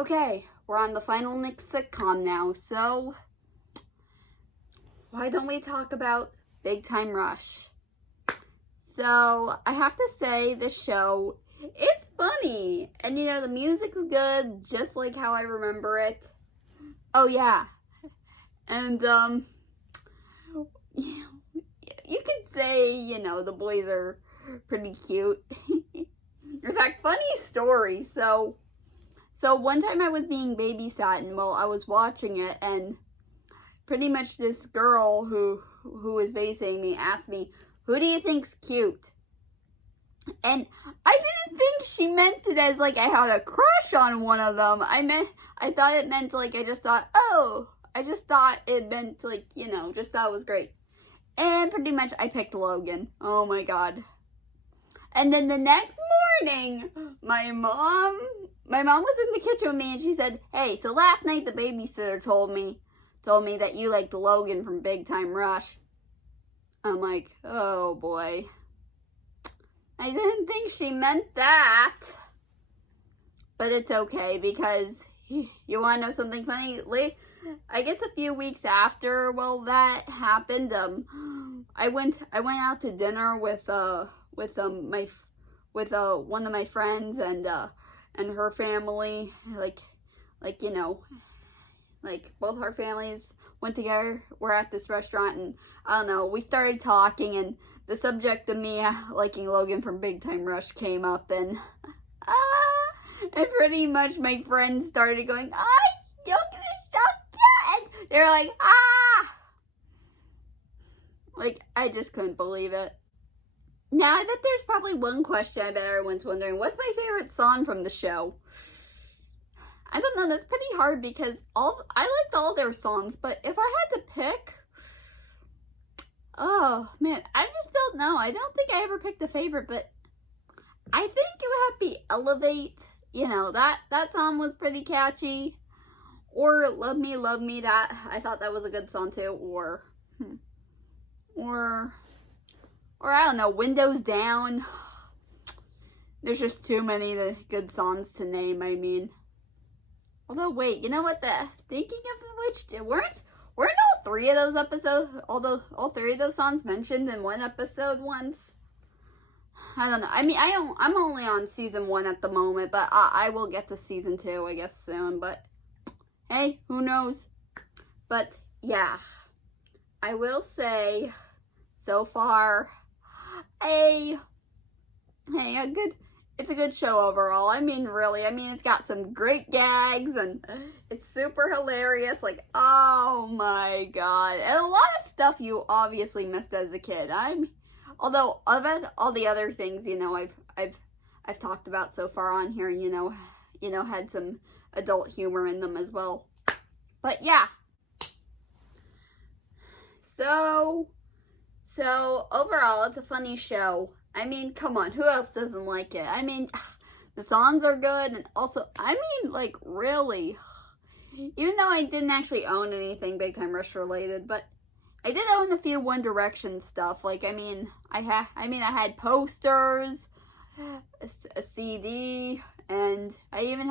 Okay, we're on the final next sitcom now, so why don't we talk about Big Time Rush? So, I have to say, this show is funny, and the music's good, just like how I remember it. Oh yeah, and you could say, the boys are pretty cute. In fact, funny story, so one time I was being babysat, and I was watching it, and pretty much this girl who was babysitting me asked me, "Who do you think's cute?" And I didn't think she meant it as like I had a crush on one of them. I thought it meant like I just thought it meant like, just thought it was great. And pretty much I picked Logan. Oh my god. And then the next morning, my mom was in the kitchen with me, and she said, "Hey, so last night the babysitter told me that you liked Logan from Big Time Rush." I'm like, oh boy. I didn't think she meant that. But it's okay, because you want to know something funny? I guess a few weeks after, that happened, I went out to dinner with one of my friends and her family, like both our families went together. We're at this restaurant, and I don't know, we started talking, and the subject of me liking Logan from Big Time Rush came up, and pretty much my friends started going, Logan is so cute, and they were like, like, I just couldn't believe it. Now, I bet there's probably one question I bet everyone's wondering. What's my favorite song from the show? I don't know. That's pretty hard, because I liked all their songs. But if I had to pick, oh, man, I just don't know. I don't think I ever picked a favorite, but I think it would have to be Elevate. That song was pretty catchy. Or Love Me, that I thought that was a good song too. Or I don't know, Windows Down. There's just too many good songs to name, I mean. Although, wait, you know what? Thinking of which, weren't all three of those episodes, all three of those songs mentioned in one episode once? I don't know. I mean, I'm only on season 1 at the moment, but I will get to season 2, I guess, soon. But hey, who knows? But yeah, I will say, so far, it's a good show overall. I mean, really, it's got some great gags, and it's super hilarious. Like, oh my god. And a lot of stuff you obviously missed as a kid. Although all the other things, I've talked about so far on here, and had some adult humor in them as well. But yeah. So overall, it's a funny show. I mean, come on, who else doesn't like it? I mean, the songs are good, and also, like, really, even though I didn't actually own anything Big Time Rush related, but I did own a few One Direction stuff. Like, I had posters, a CD, and I even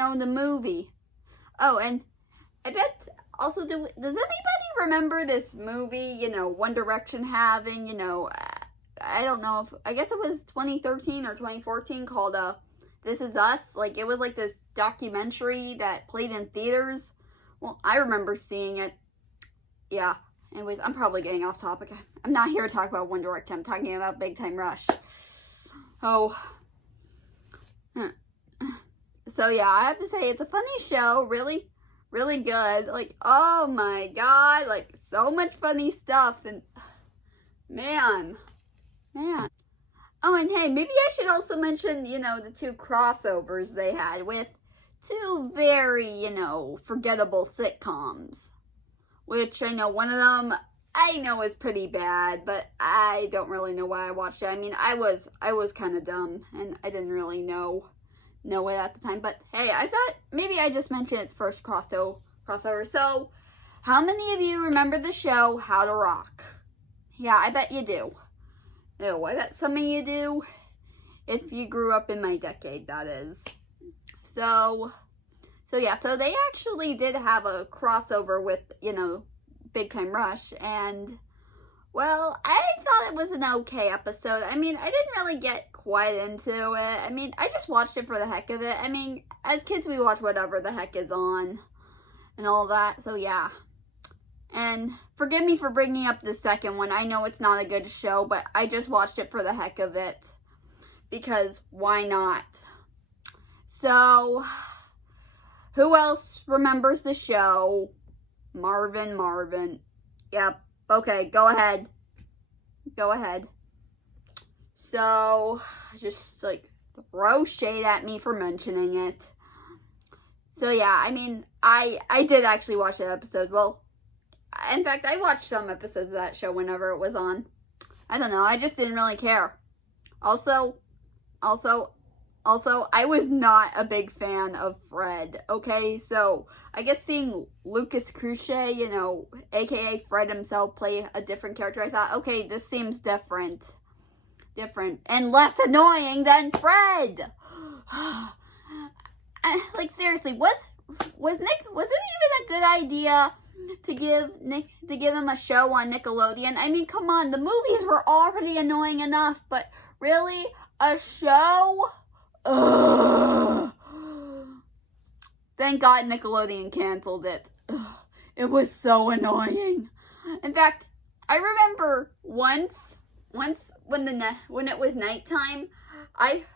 owned a movie. Oh, and I bet also, does anybody remember this movie, One Direction having, I don't know, I guess it was 2013 or 2014, called This Is Us. Like, it was like this documentary that played in theaters. Well, I remember seeing it. Yeah. Anyways, I'm probably getting off topic. I'm not here to talk about One Direction. I'm talking about Big Time Rush. Oh. So yeah, I have to say, it's a funny show. Really, really good. Like, oh my god, like, so much funny stuff, and man. Oh, and hey, maybe I should also mention, the 2 crossovers they had with 2 very, forgettable sitcoms. Which I know one of them, I know is pretty bad, but I don't really know why I watched it. I was kind of dumb, and I didn't really know it at the time. But hey, I thought maybe I just mentioned its first crossover. So, how many of you remember the show How to Rock? Yeah, I bet you do. No, I bet some of you do. If you grew up in my decade, that is. So yeah, so they actually did have a crossover with, Big Time Rush, and, well, I thought it was an okay episode. I mean, I didn't really get quite into it. I mean, I just watched it for the heck of it. I mean, as kids, we watch whatever the heck is on and all that, so yeah. And forgive me for bringing up the second one. I know it's not a good show, but I just watched it for the heck of it, because why not? So, who else remembers the show? Marvin. Yep. Okay, go ahead. So, just throw shade at me for mentioning it. So yeah, I mean, I did actually watch that episode. Well, in fact, I watched some episodes of that show whenever it was on. I don't know, I just didn't really care. Also, I was not a big fan of Fred, okay? So, I guess seeing Lucas Cruchet, aka Fred himself, play a different character, I thought, okay, this seems different, and less annoying than Fred. Seriously, was it even a good idea to give him a show on Nickelodeon? I mean, come on, the movies were already annoying enough, but really, a show? Ugh. Thank God Nickelodeon canceled it. Ugh. It was so annoying. In fact, I remember once when it was nighttime, it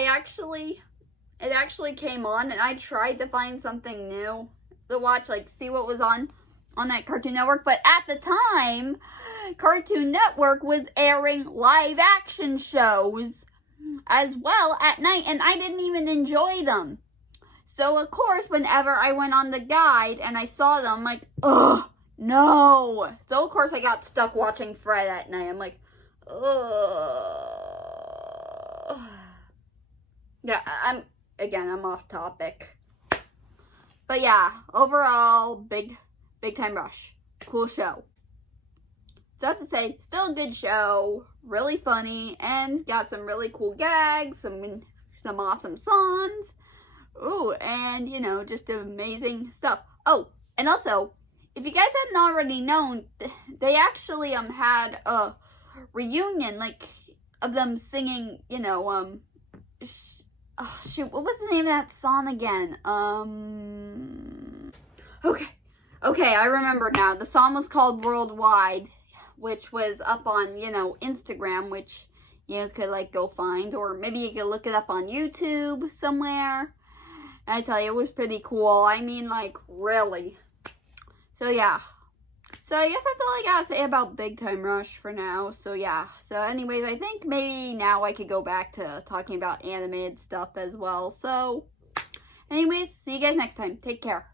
actually came on, and I tried to find something new to watch, see what was on that Cartoon Network. But at the time, Cartoon Network was airing live action shows as well at night, and I didn't even enjoy them. So of course, whenever I went on the guide and I saw them, I'm like, ugh, no. So of course I got stuck watching Fred at night. I'm like, ugh. Yeah, I'm off topic. But yeah, overall, Big Time Rush. Cool show. So I have to say, still a good show, really funny, and got some really cool gags, some awesome songs. Ooh, and, just amazing stuff. Oh, and also, if you guys hadn't already known, they actually had a reunion, of them singing, oh, shoot, what was the name of that song again? Okay, I remember now. The song was called Worldwide, which was up on, Instagram, which you could, go find, or maybe you could look it up on YouTube somewhere. And I tell you, it was pretty cool. I mean, really. So, yeah. So, I guess that's all I gotta say about Big Time Rush for now. So, yeah. So, anyways, I think maybe now I could go back to talking about animated stuff as well. So, anyways, see you guys next time. Take care.